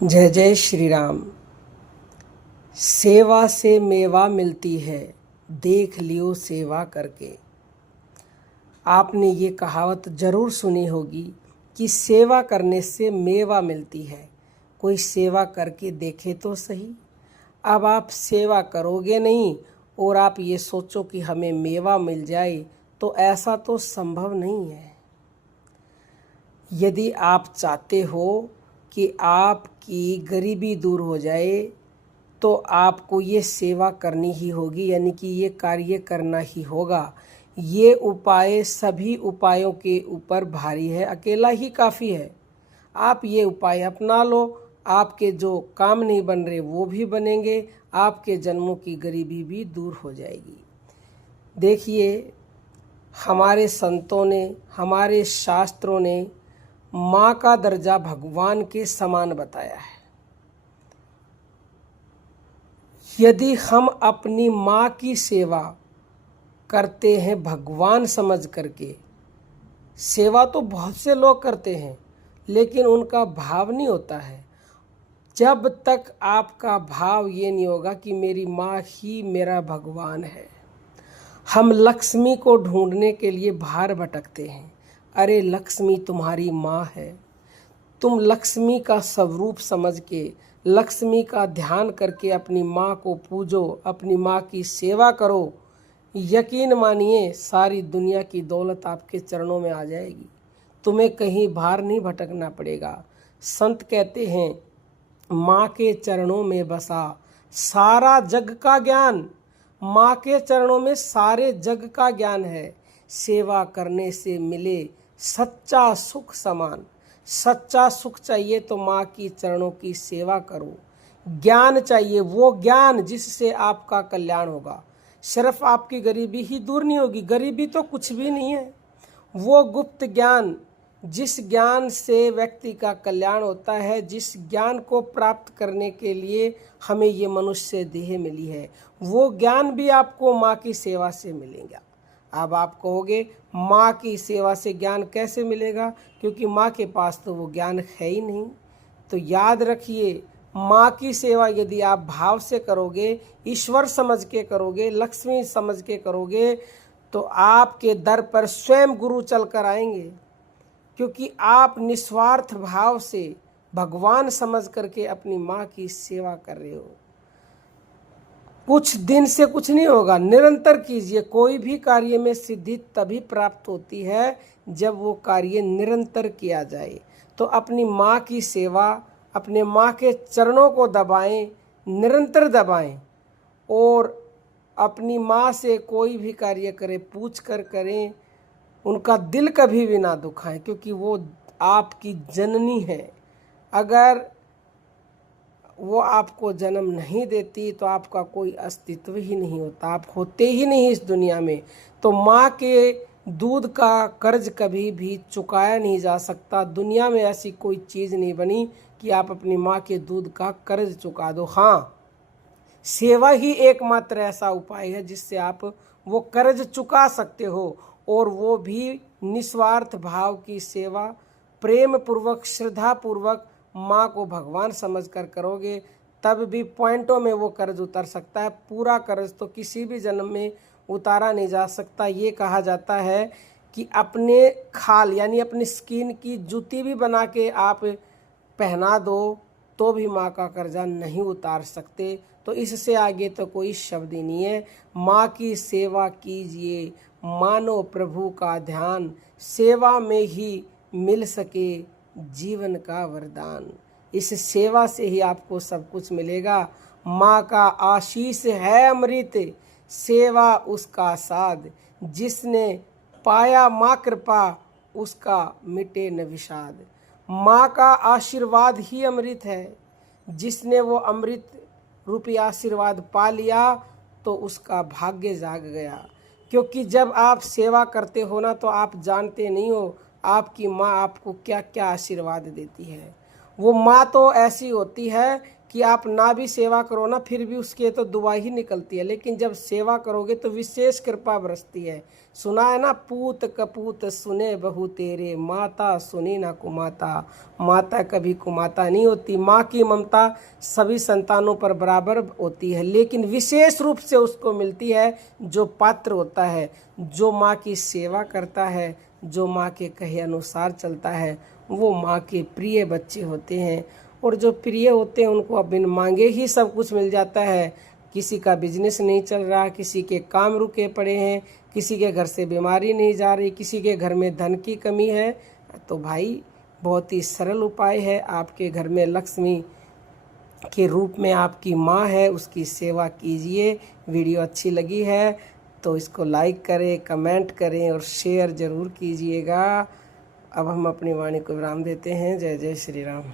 जय जय श्री राम। सेवा से मेवा मिलती है, देख लियो सेवा करके। आपने ये कहावत ज़रूर सुनी होगी कि सेवा करने से मेवा मिलती है। कोई सेवा करके देखे तो सही। अब आप सेवा करोगे नहीं और आप ये सोचो कि हमें मेवा मिल जाए, तो ऐसा तो संभव नहीं है। यदि आप चाहते हो कि आपकी गरीबी दूर हो जाए, तो आपको ये सेवा करनी ही होगी, यानी कि ये कार्य करना ही होगा। ये उपाय सभी उपायों के ऊपर भारी है, अकेला ही काफ़ी है। आप ये उपाय अपना लो, आपके जो काम नहीं बन रहे वो भी बनेंगे, आपके जन्मों की गरीबी भी दूर हो जाएगी। देखिए, हमारे संतों ने, हमारे शास्त्रों ने माँ का दर्जा भगवान के समान बताया है। यदि हम अपनी माँ की सेवा करते हैं भगवान समझ करके, सेवा तो बहुत से लोग करते हैं लेकिन उनका भाव नहीं होता है। जब तक आपका भाव ये नहीं होगा कि मेरी माँ ही मेरा भगवान है। हम लक्ष्मी को ढूंढने के लिए बाहर भटकते हैं। अरे लक्ष्मी तुम्हारी माँ है। तुम लक्ष्मी का स्वरूप समझ के, लक्ष्मी का ध्यान करके अपनी माँ को पूजो, अपनी माँ की सेवा करो। यकीन मानिए सारी दुनिया की दौलत आपके चरणों में आ जाएगी। तुम्हें कहीं बाहर नहीं भटकना पड़ेगा। संत कहते हैं, माँ के चरणों में बसा सारा जग का ज्ञान। माँ के चरणों में सारे जग का ज्ञान है। सेवा करने से मिले सच्चा सुख समान। सच्चा सुख चाहिए तो माँ की चरणों की सेवा करो। ज्ञान चाहिए, वो ज्ञान जिससे आपका कल्याण होगा। सिर्फ आपकी गरीबी ही दूर नहीं होगी, गरीबी तो कुछ भी नहीं है। वो गुप्त ज्ञान, जिस ज्ञान से व्यक्ति का कल्याण होता है, जिस ज्ञान को प्राप्त करने के लिए हमें ये मनुष्य देह मिली है, वो ज्ञान भी आपको माँ की सेवा से मिलेगा। अब आप कहोगे माँ की सेवा से ज्ञान कैसे मिलेगा, क्योंकि माँ के पास तो वो ज्ञान है ही नहीं। तो याद रखिए, माँ की सेवा यदि आप भाव से करोगे, ईश्वर समझ के करोगे, लक्ष्मी समझ के करोगे, तो आपके दर पर स्वयं गुरु चल कर आएंगे। क्योंकि आप निस्वार्थ भाव से भगवान समझ करके अपनी माँ की सेवा कर रहे हो। कुछ दिन से कुछ नहीं होगा, निरंतर कीजिए। कोई भी कार्य में सिद्धि तभी प्राप्त होती है जब वो कार्य निरंतर किया जाए। तो अपनी माँ की सेवा, अपने माँ के चरणों को दबाएं, निरंतर दबाएं, और अपनी माँ से कोई भी कार्य करें पूछ कर करें। उनका दिल कभी भी ना दुखाएं, क्योंकि वो आपकी जननी है। अगर वो आपको जन्म नहीं देती तो आपका कोई अस्तित्व ही नहीं होता, आप होते ही नहीं इस दुनिया में। तो माँ के दूध का कर्ज कभी भी चुकाया नहीं जा सकता। दुनिया में ऐसी कोई चीज़ नहीं बनी कि आप अपनी माँ के दूध का कर्ज चुका दो। हाँ, सेवा ही एकमात्र ऐसा उपाय है जिससे आप वो कर्ज चुका सकते हो, और वो भी निस्वार्थ भाव की सेवा, प्रेम पूर्वक, श्रद्धा पूर्वक माँ को भगवान समझकर करोगे, तब भी पॉइंटों में वो कर्ज उतर सकता है। पूरा कर्ज तो किसी भी जन्म में उतारा नहीं जा सकता। ये कहा जाता है कि अपने खाल यानी अपनी स्किन की जूती भी बना के आप पहना दो तो भी माँ का कर्जा नहीं उतार सकते। तो इससे आगे तो कोई शब्द ही नहीं है। माँ की सेवा कीजिए, मानो प्रभु का ध्यान, सेवा में ही मिल सके जीवन का वरदान। इस सेवा से ही आपको सब कुछ मिलेगा। माँ का आशीष है अमृत, सेवा उसका साध। जिसने पाया माँ कृपा, उसका मिटे न विषाद। माँ का आशीर्वाद ही अमृत है। जिसने वो अमृत रूपी आशीर्वाद पा लिया तो उसका भाग्य जाग गया। क्योंकि जब आप सेवा करते हो ना, तो आप जानते नहीं हो आपकी माँ आपको क्या क्या आशीर्वाद देती है। वो माँ तो ऐसी होती है कि आप ना भी सेवा करो ना, फिर भी उसके तो दुआ ही निकलती है, लेकिन जब सेवा करोगे तो विशेष कृपा बरसती है। सुना है ना, पूत कपूत सुने बहू तेरे, माता सुनी ना कुमाता। माता कभी कुमाता नहीं होती। माँ की ममता सभी संतानों पर बराबर होती है, लेकिन विशेष रूप से उसको मिलती है जो पात्र होता है, जो माँ की सेवा करता है, जो माँ के कहे अनुसार चलता है, वो माँ के प्रिय बच्चे होते हैं। और जो प्रिय होते हैं उनको अब बिन मांगे ही सब कुछ मिल जाता है। किसी का बिजनेस नहीं चल रहा, किसी के काम रुके पड़े हैं, किसी के घर से बीमारी नहीं जा रही, किसी के घर में धन की कमी है, तो भाई बहुत ही सरल उपाय है। आपके घर में लक्ष्मी के रूप में आपकी माँ है, उसकी सेवा कीजिए। वीडियो अच्छी लगी है तो इसको लाइक करें, कमेंट करें और शेयर ज़रूर कीजिएगा। अब हम अपनी वाणी को विराम देते हैं। जय जय श्री राम।